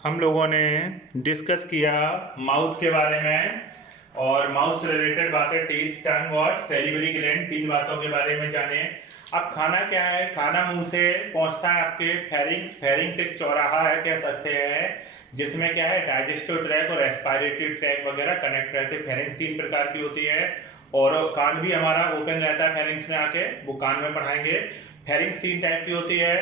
हम लोगों ने डिस्कस किया माउथ के बारे में, और माउथ से रिलेटेड बातें टीथ, टंग और सैलिवरी ग्लैंड, तीन बातों के बारे में जाने। अब खाना क्या है, खाना मुंह से पहुंचता है आपके फेरिंग्स, फेरिंग्स एक चौराहा है कह सकते हैं, जिसमें क्या है डाइजेस्टिव ट्रैक और रेस्पिरेटरी ट्रैक वगैरह कनेक्ट रहते हैं। फेरिंग्स तीन प्रकार की होती है, और कान भी हमारा ओपन रहता है फेरिंग्स में आके, वो कान में पढ़ाएंगे। फेरिंग्स तीन टाइप की होती है,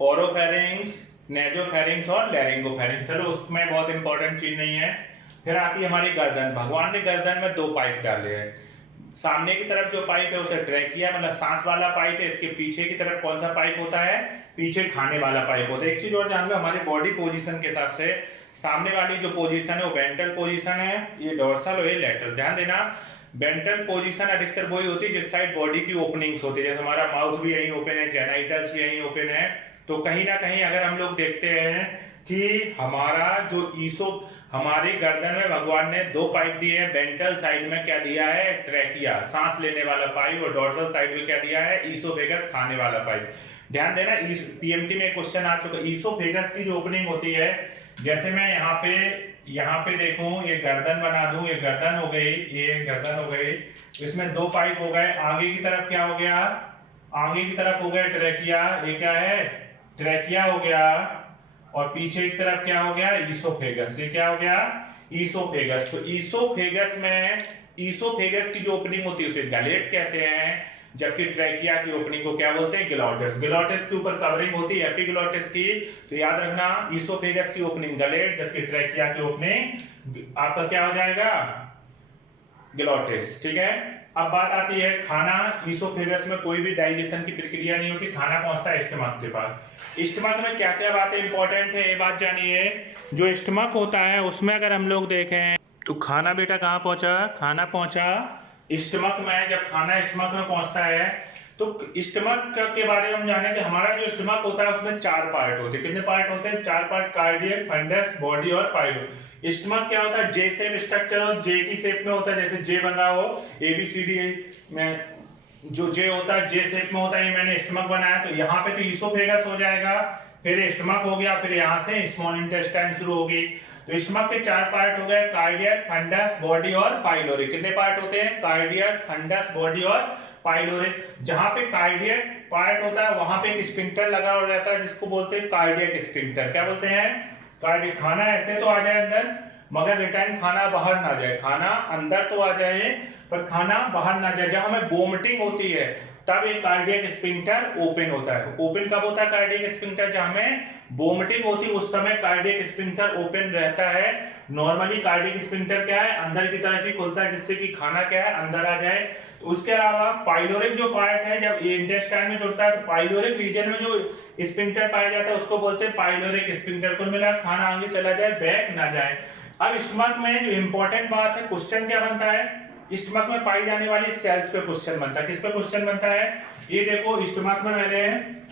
ओरोफेरिंग्स, नेजोफेरिंग्स और लैरिंगोफेरिंग्स, चलो उसमें बहुत इंपॉर्टेंट चीज नहीं है। फिर आती है हमारी गर्दन, भगवान ने गर्दन में दो पाइप डाले हैं, सामने की तरफ जो पाइप है उसे ट्रैकिया मतलब सांस वाला पाइप है, इसके पीछे की तरफ कौन सा पाइप होता है, पीछे खाने वाला पाइप होता है। एक चीज और जान लो, हमारी बॉडी पोजीशन के हिसाब से सामने वाली जो पोजीशन है वो वेंट्रल पोजीशन है, ये डोर्सल और ये लैटरल। ध्यान देना, वेंट्रल पोजीशन अधिकतर वही होती है जिस साइड बॉडी की ओपनिंग्स होती है, जैसे हमारा माउथ भी यहीं ओपन है, जेनाइटल्स भी यहीं ओपन है, तो कहीं ना कहीं अगर हम लोग देखते हैं कि हमारा जो हमारी गर्दन में भगवान ने दो पाइप दिए हैं, वेंट्रल साइड में क्या दिया है ट्रैकिया सांस लेने वाला पाइप, और डोर्सल साइड में क्या दिया है ईसोफेगस खाने वाला पाइप। ध्यान देना, पीएमटी में क्वेश्चन आ चुका, ईसोफेगस की जो ओपनिंग होती है, जैसे मैं यहाँ पे देखूं, ये गर्दन बना दूं, ये गर्दन हो गई, ये गर्दन हो गई, इसमें दो पाइप हो गए, आगे की तरफ क्या हो गया, आगे की तरफ हो गया ट्रैकिया, ये क्या है ट्रैकिया हो गया, और पीछे की तरफ क्या हो गया ईसोफेगस, ये क्या हो गया ईसोफेगस। तो ईसोफेगस की जो ओपनिंग होती है उसे गैलेट कहते हैं, जबकि ट्रैकिया की ओपनिंग को क्या बोलते हैं ग्लॉटिस। ग्लॉटिस के ऊपर कवरिंग होती है एपिग्लॉटिस की, तो याद रखना ईसोफेगस की ओपनिंग गैलेट, जबकि ट्रैकिया की ओपनिंग आपका क्या हो जाएगा ग्लॉटिस, ठीक है। अब बात आती है खाना, ईसोफेगस में कोई भी डाइजेशन की प्रक्रिया नहीं होती, खाना पहुंचता है स्टमक के पास। स्टमक में क्या क्या बातें इंपॉर्टेंट है ये बात जानिए। जो स्टमक होता है उसमें अगर हम लोग देखें तो खाना बेटा कहाँ पहुंचा, खाना पहुंचा स्टमक में। जब खाना स्टमक में पहुंचता है तो स्टमक के बारे में हम जाने कि हमारा जो स्टमक होता है उसमें चार पार्ट होते हैं। कितने पार्ट होते हैं, चार पार्ट, कार्डियक, फंडस, बॉडी और पाइलो। स्टमक क्या होता है, जे शेप स्ट्रक्चर हो, जे की शेप में होता है, जैसे जे बन रहा हो ABCD में जो जे होता है जे शेप में होता है, ये मैंने स्टमक बनाया, तो यहाँ पे तो ईसोफेगस हो जाएगा, फिर स्टमक हो गया, फिर यहाँ से स्मॉल इंटेस्टाइन शुरू होगी। तो स्टमक के चार पार्ट हो गए, कार्डियक, फंडस, बॉडी और पाइलोरी। कितने पार्ट होते हैं, कार्डियक, फंडस, बॉडी और पाइलोरी। जहां पे कार्डियक पार्ट होता है वहां पे एक स्फिंक्टर लगा रहता है जिसको बोलते हैं कार्डियक स्फिंक्टर। क्या बोलते हैं, कार्डियक। खाना ऐसे तो आ जाए अंदर, मगर रिटर्न खाना बाहर ना जाए, खाना अंदर तो आ जाए पर खाना बाहर ना जाए। जब हमें वोमिटिंग होती है तब एक कार्डियक स्फिंक्टर ओपन होता है। ओपन कब होता है कार्डियक स्फिंक्टर? जब हमें वोमिटिंग होती है उस समय कार्डियक स्फिंक्टर ओपन रहता है। नॉर्मली कार्डियक स्फिंक्टर क्या है, अंदर की तरफ ही खुलता है जिससे कि खाना क्या है, अंदर आ जाए। तो उसके अलावा पाइलोरिक जो पार्ट है, जब ये इंटेस्टाइन में जुड़ता है तो पाइलोरिक रीजन में जो स्फिंक्टर पाया जाता है उसको बोलते हैं पाइलोरिक स्फिंक्टर। कुल मिला खाना आगे चला जाए, बैक ना जाए। अब स्टमक में जो इंपॉर्टेंट बात है, क्वेश्चन क्या बनता है, स्टमक में पाई जाने वाली सेल्स पे क्वेश्चन बनता है। किस पे क्वेश्चन बनता है? ये देखो स्टमक में मैंने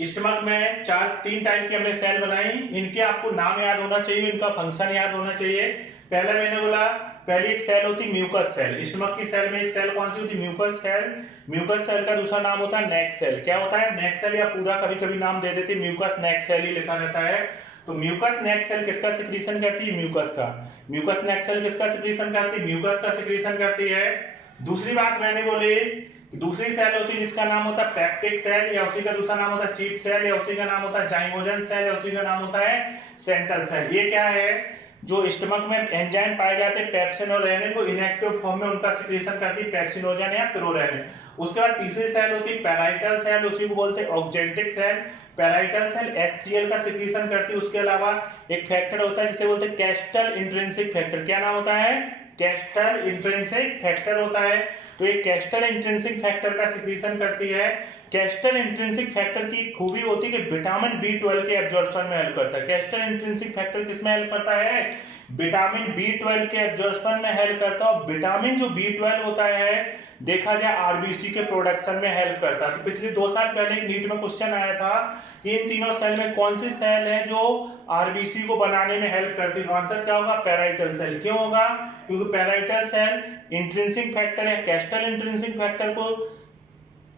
स्टमक में तीन टाइप की हमने सेल बनाई। इनके आपको नाम याद होना चाहिए, इनका फंक्शन याद होना चाहिए। पहला मैंने बोला पहली एक सेल होती म्यूकस सेल। स्टमक की सेल में एक सेल कौन सी होती? Mucus cell. म्यूकस सेल का दूसरा नाम होता है नेक सेल। क्या होता है? नेक सेल, या पूरा कभी कभी नाम दे देते म्यूकस नेक सेल ही लिखा रहता है। तो म्यूकस नेक सेल किसका सिक्रीशन करती है? म्यूकस का। म्यूकस नेक सेल किसका सिक्रीशन करती है? म्यूकस का सिक्रीशन करती है। दूसरी बात मैंने बोली दूसरी सेल होती है जिसका नाम होता है पेप्टिक सेल, या उसी का दूसरा नाम होता है चीप सेल, या उसी का नाम होता है जाइमोजन सेल, या उसी का नाम होता है सेंट्रल सेल। ये क्या है? जो स्टमक में एंजाइम पाए जाते हैं पेप्सिन और रेनिन, वो इनएक्टिव फॉर्म में उनका सिक्रीशन करती है पेप्सिनोजन या पिरोरेनिन। उसके बाद तीसरी सेल होती है पैराइटल सेल, उसी को बोलते हैं oxyntic cell. Parietal cell HCl का सिक्रीशन करती है। उसके अलावा एक फैक्टर होता है जिसे बोलते हैं कैस्टल इंट्रिंसिक फैक्टर। क्या नाम होता है? कैस्टल इंट्रिंसिक फैक्टर होता है। तो एक कैस्टल इंट्रिंसिक फैक्टर का सिक्रीशन करती है। कैस्टल इंट्रिंसिक फैक्टर की खूबी होती है कि विटामिन B12 के एब्जॉर्प्शन में हेल्प करता है। कैस्टल इंट्रिंसिक फैक्टर किस में हेल्प करता है? विटामिन B12 के एब्जॉर्प्शन में हेल्प करता है। और विटामिन जो B12 होता है देखा जाए आरबीसी के प्रोडक्शन में हेल्प करता है। तो पिछले 2 साल पहले एक नीट में क्वेश्चन आया था कि इन तीनों सेल में कौन सी सेल है जो आरबीसी को बनाने में हेल्प करती है? तो आंसर क्या होगा? Parietal cell. क्यों होगा? क्योंकि पैराइटल सेल इंट्रिंसिक फैक्टर या कैस्टल इंट्रिंसिक फैक्टर को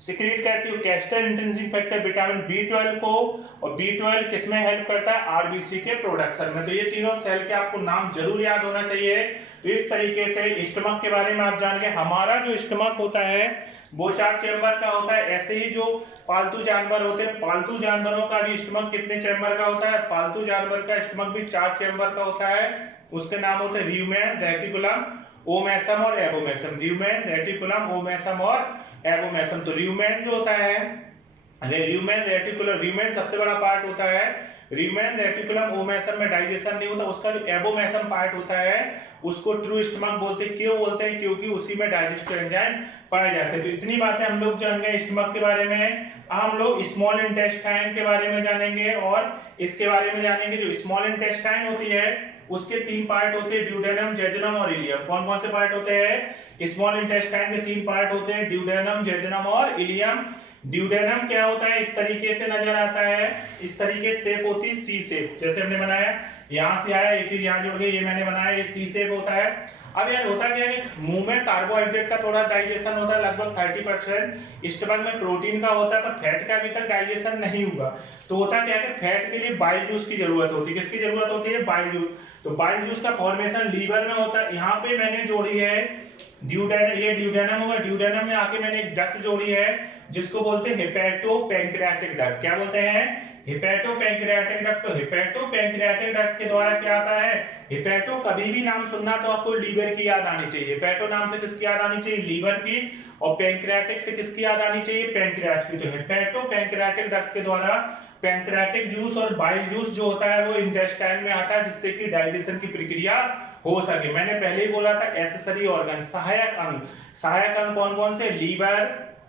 सिक्रीट करती है। Castle intrinsic factor vitamin B12 को, और B12 किसमें हेल्प करता है? आरबीसी के प्रोडक्शन में। तो ये तीनों सेल के आपको नाम जरूर याद होना चाहिए। तो इस तरीके से स्टमक के बारे में आप जान गए। हमारा जो स्टमक होता है वो 4 चैम्बर का होता है। ऐसे ही जो पालतू जानवर होते हैं, पालतू जानवरों का भी स्टमक कितने चैम्बर का होता है? पालतू जानवर का स्टमक भी 4 चैम्बर का होता है। उसके नाम होते हैं र्यूमेन, रेटिकुलम, ओमेसम और एबोमेसम। र्यूमेन, रेटिकुलम, ओमेसम और एबोमेसम। तो र्यूमेन जो होता है, र्यूमेन रेटिकुलम, र्यूमेन सबसे बड़ा पार्ट होता है। र्यूमेन रेटिकुलम ओमेसम में डाइजेशन नहीं होता। उसका जो एबोमेसम पार्ट होता है उसको ट्रू स्टमक बोलते हैं। क्यों बोलते हैं? क्योंकि उसी में डाइजेस्टिव एंजाइम पाए जाते हैं। तो इतनी बातें हम लोग जान गए स्टमक के बारे में। हम लोग स्मॉल इंटेस्टाइन के बारे में जानेंगे और इसके बारे में जानेंगे। जो स्मॉल इंटेस्टाइन होती है उसके 3 पार्ट होते हैं, ड्यूडेनम, जेजुनम और इलियम। कौन कौन से पार्ट होते हैं? स्मॉल इंटेस्टाइन के 3 पार्ट होते हैं, ड्यूडेनम, जेजुनम और इलियम। ड्यूडेनम क्या होता है? इस तरीके से नजर आता है, इस तरीके से शेप होती है सी शेप। जैसे हमने बनाया यहां से आया, ये चीज यहां जुड़ गई, ये मैंने बनाया, ये सी शेप होता है। अब यार होता क्या है, मुंह में कार्बोहाइड्रेट का थोड़ा डाइजेशन होता है लगभग 30%, स्टमक में प्रोटीन का होता है, पर फैट का अभी तक डाइजेशन नहीं हुआ। तो होता क्या है, फैट के लिए बाइल जूस की जरूरत होती है। किसकी जरूरत होती है? Bile juice. तो बाइल जूस का फॉर्मेशन लीवर में होता है। यहाँ पे मैंने जोड़ी है ड्यूडेनम, ये ड्यूडेनम होगा। ड्यूडेनम में आके मैंने एक डक्ट जोड़ी है जिसको बोलते हैं हेपेटो पैंक्रियाटिक डक्ट। क्या बोलते हैं? Hepato pancreatic duct. तो हेपेटो पैंक्रियाटिक डक्ट के द्वारा क्या आता है? हेपेटो कभी भी नाम सुनना तो आपको लीवर की याद आनी चाहिए। हेपेटो नाम से किसकी याद आनी चाहिए? लीवर की। और पैंक्रियाटिक से किसकी याद आनी चाहिए? पैंक्रियास की। तो हेपेटो पैंक्रियाटिक डक्ट के द्वारा पैंक्रियाटिक जूस और बाइल जूस जो होता है वो इंटेस्टाइन में आता है, जिससे कि डाइजेशन की प्रक्रिया हो सके। मैंने पहले ही बोला था एसेसरी ऑर्गन, सहायक अंग। सहायक अंग कौन कौन से? लीवर,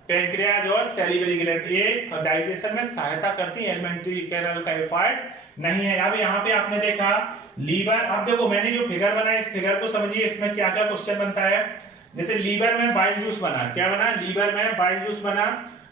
पैंक्रियाज और सैलिवरी ग्लैंड। ये डाइजेशन में सहायता करती है, एलिमेंट्री कैनाल का पार्ट नहीं है। अब यहाँ पे आपने देखा लीवर। अब देखो मैंने जो फिगर बनाया, इस फिगर को समझिए, इसमें क्या क्या क्वेश्चन बनता है। जैसे लीवर में बाइल जूस बना, क्या बना? लीवर में बाइल जूस बना।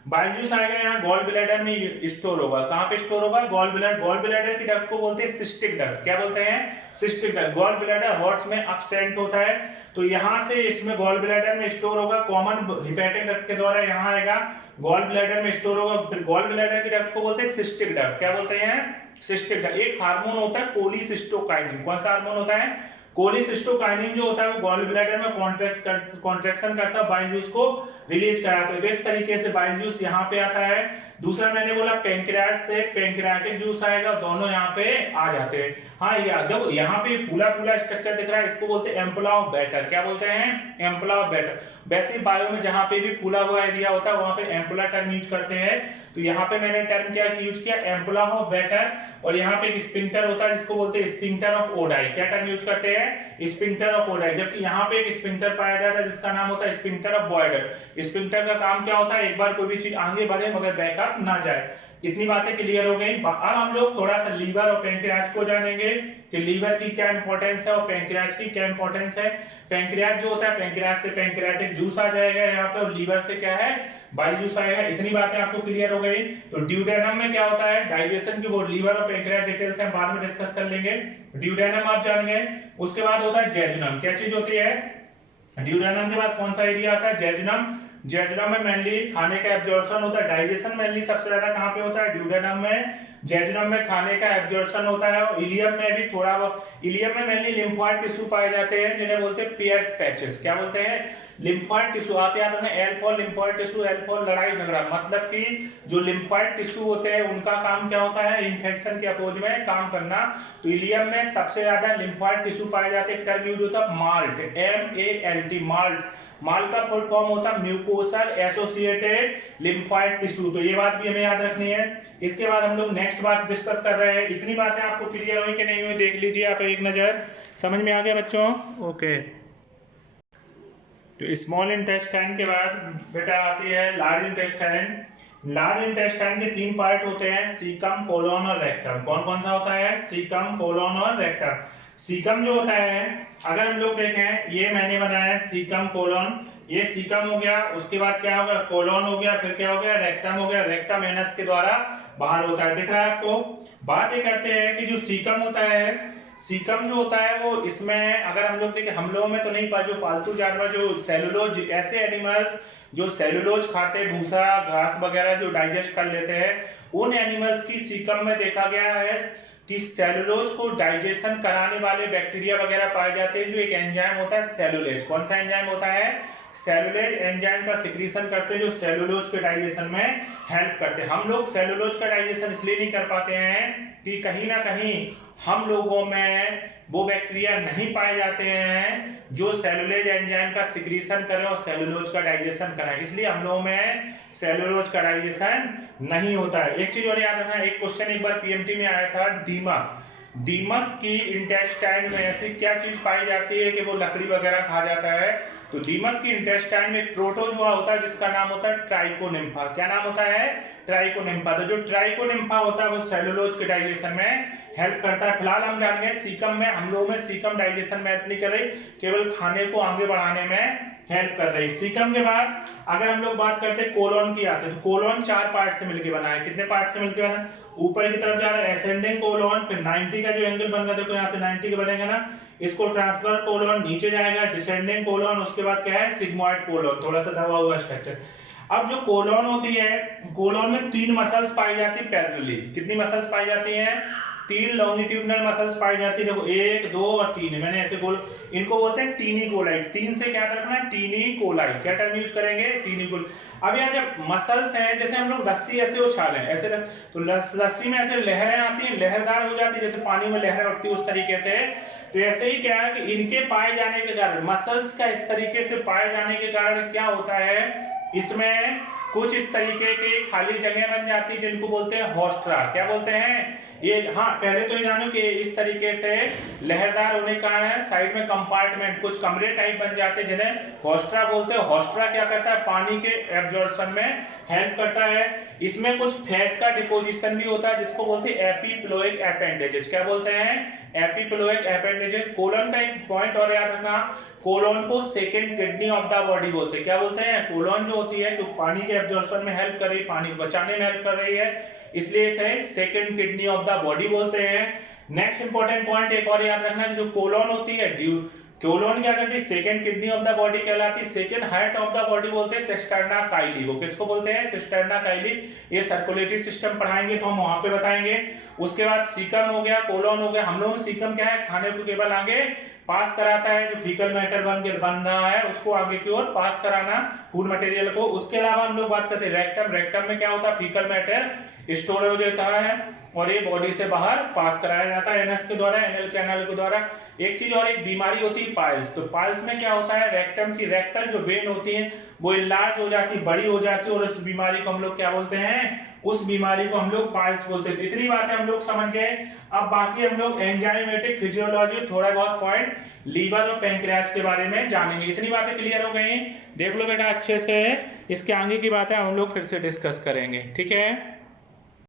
बाइल जूस आएगा यहाँ गॉल ब्लैडर में स्टोर होगा। कहाँ पे स्टोर होगा? Gall bladder. गॉल ब्लैडर की डक्ट को बोलते हैं सिस्टिक डक्ट। क्या बोलते हैं? Cystic duct. Gall bladder horse में अपसेंट होता है, तो यहाँ से इसमें गॉल ब्लैडर में स्टोर होगा। कॉमन हेपेटिक डक्ट के द्वारा यहाँ आएगा, गॉल ब्लैडर में स्टोर होगा। फिर गॉल ब्लैडर की डक्ट को बोलते हैं सिस्टिक डक्ट। क्या बोलते हैं? Cystic duct. एक हार्मोन होता है कोलिसिस्टोकाइनिन। कौन सा हार्मोन होता है? कोलिसिस्टोकाइनिन जो होता है वो गॉल ब्लैडर में कॉन्ट्रैक्शन करता है, बाइल जूस को रिलीज कराता है। तो इस तरीके से बाइल जूस यहाँ पे आता है। दूसरा मैंने बोला पेंक्रियास से पेंक्रियाटिक जूस आएगा, दोनों यहाँ पे आ जाते हैं। हाँ यार देखो यहाँ पे फूला फूला स्ट्रक्चर दिख रहा है, इसको बोलते हैं एम्पुला ऑफ बैटर। क्या बोलते हैं? Ampulla of Vater. वैसे बायो में जहाँ पे भी फूला हुआ एरिया होता है वहां पे एम्पुला टर्म यूज करते हैं, तो यहाँ पे मैंने टर्म क्या यूज किया? Ampulla of Vater. और यहाँ पे एक स्फिंक्टर होता है जिसको बोलते हैं स्फिंक्टर ऑफ ओडाई। क्या टर्म यूज करते हैं? Sphincter of Oddi. जबकि यहाँ पे एक स्फिंक्टर पाया जाता है जिसका नाम होता है स्फिंक्टर ऑफ बॉयडर। स्फिंक्टर का काम क्या होता है? एक बार कोई भी चीज आगे बढ़े मगर बैकअप ना जाए। इतनी बातें क्लियर हो गई। अब हम लोग थोड़ा सा लीवर और पेंक्रियाज को जानेंगे कि लीवर की क्या इंपॉर्टेंस है और पेंक्रियाज की क्या इंपॉर्टेंस है। पेंक्रियाज जो होता है, पेंक्रियाज से पेंक्रियाटिक जूस आ जाएगा यहाँ पे, और लीवर से क्या है? बाइल जूस आएगा। इतनी बातें आपको क्लियर हो गई। तो ड्यूडेनम में क्या होता है? डाइजेशन की वो लीवर और पेंक्रियाज डिटेल से हम बाद में डिस्कस कर लेंगे। ड्यूडेनम आप जान गए। उसके बाद होता है जेजुनम। क्या चीज होती है? ड्यूडेनम के बाद कौन सा एरिया आता है? जेजुनम। जेजुनम में मेनली खाने का एब्जॉर्प्शन होता है। डाइजेशन मेनली सबसे ज्यादा कहां पे होता है? ड्यूडेनम में। जेजुनम में खाने का एब्जॉर्प्शन होता है। और इलियम में भी थोड़ा, इलियम में मेनली लिम्फोइड टिश्यू पाए जाते हैं जिन्हें बोलते हैं पियर्स पैचेस। क्या बोलते हैं? Lymphoid tissue. आप याद रखें, L for lymphoid tissue, L for लड़ाई झगड़ा। मतलब कि जो लिम्फोइड टिश्यू होते हैं उनका काम क्या होता है? इन्फेक्शन के अपोज में काम करना। तो इलियम में सबसे ज्यादा लिम्फोइड टिश्यू पाए जाते हैं। टर्म यूज होता है माल्ट, MALT, माल्ट। माल्ट का फुल फॉर्म होता है म्यूकोसल एसोसिएटेड लिम्फोइड टिश्यू। तो ये बात भी हमें याद रखनी है। इसके बाद हम लोग नेक्स्ट बात डिस्कस कर रहे हैं। इतनी बातें आपको क्लियर हुई कि नहीं हुई देख लीजिए आप एक नजर। समझ में आ गया बच्चों? ओके। तो स्मॉल इंटेस्टाइन के बाद बेटा आती है लार्ज इंटेस्टाइन। लार्ज इंटेस्टाइन के 3 पार्ट होते हैं, सीकम, कोलोन और रेक्टम। कौन कौन सा होता है? सीकम, कोलोन और रेक्टम। सीकम जो होता है, अगर हम लोग देखें, ये मैंने बनाया है सीकम कोलोन। ये सीकम हो गया। उसके बाद क्या होगा? कोलोन हो गया। फिर क्या हो गया? रेक्टम हो गया। रेक्टम एनस के द्वारा बाहर होता है। दिख रहा है आपको? बात ये करते हैं कि जो सीकम होता है, सीकम जो होता है वो इसमें अगर हम लोग देखें, हम लोगों में तो नहीं पा, जो पालतू जानवर जो सेलुलोज, ऐसे एनिमल्स जो सेलुलोज खाते, भूसा घास वगैरह जो डाइजेस्ट कर लेते हैं, उन एनिमल्स की सीकम में देखा गया है कि सेलुलोज को डाइजेशन कराने वाले बैक्टीरिया वगैरह पाए जाते हैं। जो एक एंजाइम होता है सेलुलेज। कौन सा एंजाइम होता है? सेलुलेज एंजाइम का सिक्रीशन करते हैं जो सेलुलोज के डाइजेशन में हेल्प करते हैं। हम लोग सेलुलोज का डाइजेशन इसलिए नहीं कर पाते हैं कि कहीं ना कहीं हम लोगों में वो बैक्टीरिया नहीं पाए जाते हैं जो सेलुलेज एंजाइम का सिक्रीशन करें और सेलुलोज का डाइजेशन करें, इसलिए हम लोगों में सेलुलोज का डाइजेशन नहीं होता है। एक चीज और याद रखना, एक क्वेश्चन एक बार पीएमटी में आया था, दीमक। दीमक की इंटेस्टाइन में ऐसी क्या चीज पाई जाती है कि वो लकड़ी वगैरह खा जाता है? तो दीमक की इंटेस्टाइन में एक प्रोटोजोआ होता है जिसका नाम होता है ट्राइकोनिम्फा। क्या नाम होता है? ट्राइकोनिम्फा। तो जो ट्राइकोनिम्फा होता है वो सेलुलोज के डाइजेशन में हेल्प करता है। फिलहाल हम जान गए सीकम में, हम लोगों में सीकम डाइजेशन में हेल्प नहीं कर रही, केवल खाने को आगे बढ़ाने में हेल्प कर रही। सीकम के बाद अगर हम लोग बात करते हैं कोलोन की आते हैं, तो कोलोन 4 पार्ट से मिलकर बना है। कितने पार्ट से मिलकर बना है? ऊपर की तरफ जा रहा है एसेंडिंग कोलोन, फिर 90 का जो एंगल बन रहा है, देखो यहाँ से 90 के बनेगा ना, इसको ट्रांसफर कोलोन, नीचे जाएगा डिसेंडिंग कोलोन, उसके बाद क्या है? सिग्मोइड कोलोन, थोड़ा सा दबा हुआ स्ट्रक्चर। अब जो कोलोन होती है, कोलोन में 3 मसल्स पाई जाती है पैरेलली। कितनी मसल्स पाई जाती हैं? 3 लॉन्गिट्यूडनल मसल्स पाई जाती है। देखो 1, 2 और 3, मैंने ऐसे गोल, इनको बोलते हैं टीनी कोलाई। 3 से क्या रखना है? Taeniae coli. क्या टर्म यूज करेंगे? Taeniae coli. अब यहाँ जब मसल्स हैं, जैसे हम लोग रस्सी ऐसे उछालें ऐसे, तो रस्सी में ऐसे लहरें आती हैं, लहरदार हो जाती है, जैसे पानी में लहरें उठती है उस तरीके से। तो ऐसे ही क्या है कि इनके पाए जाने के कारण, मसल्स का इस तरीके से पाए जाने के कारण क्या होता है, इसमें कुछ इस तरीके की खाली जगह बन जाती है जिनको बोलते हैं होस्ट्रा। क्या बोलते हैं ये? हाँ, पहले तो ये जानो कि इस तरीके से लहरदार होने के कारण साइड में कंपार्टमेंट, कुछ कमरे टाइप बन जाते हैं जिन्हें होस्ट्रा बोलते हैं। होस्ट्रा क्या करता है? पानी के एब्जॉर्प्शन में हेल्प करता है। इसमें कुछ फैट का डिपोजिशन भी होता है जिसको बोलते हैं एपिप्लोइक अपेंडेजेस। क्या बोलते हैं? Epiploic appendages. कोलन का एक पॉइंट और याद रखना, कोलन को second kidney of the body बोलते हैं। क्या बोलते हैं? कोलन जो होती है, क्योंकि पानी के एब्जॉर्प्शन में हेल्प कर रही है, पानी को बचाने में हेल्प कर रही है, इसलिए इसे second kidney of the body बोलते हैं। नेक्स्ट इंपॉर्टेंट पॉइंट एक और याद रखना कि जो कोलन होती है, कोलोन क्या करती है? Second kidney of the body कहलाती है। Second heart of the body बोलते हैं सिस्टर्ना काइली को। किसको बोलते हैं? सिस्टर्ना काइली। ये सर्कुलेटरी सिस्टम पढ़ाएंगे तो हम वहां पे बताएंगे। उसके बाद सीकम हो गया, कोलोन हो गया। हम लोग सीकम क्या है? खाने को केवल आगे पास कराता है, जो फीकल मैटर बन रहा है उसको आगे की ओर पास कराना फूड मटेरियल को। उसके अलावा हम लोग बात करते हैं रेक्टम। रेक्टम में क्या होता है, फीकल मैटर स्टोर हो जाता है और ये बॉडी से बाहर पास कराया जाता है एनएस के द्वारा, एनएल कैनाल के द्वारा। एक चीज और, एक बीमारी होती है पाइल्स। तो पाइल्स में क्या होता है, रेक्टम की रेक्टल जो वेन होती है वो इनलार्ज हो जाती है, बड़ी हो जाती है और उस बीमारी को हम लोग क्या बोलते हैं, उस बीमारी को हम लोग पाइल्स बोलते हैं। इतनी बातें हम लोग समझ गए। अब बाकी हम लोग एंजाइमेटिक फिजियोलॉजी, थोड़ा बहुत पॉइंट लीवर और पैंक्रियाज के बारे में जानेंगे। इतनी बातें क्लियर हो गई, देख लो बेटा अच्छे से। इसके आगे की बातें हम लोग फिर से डिस्कस करेंगे, ठीक है।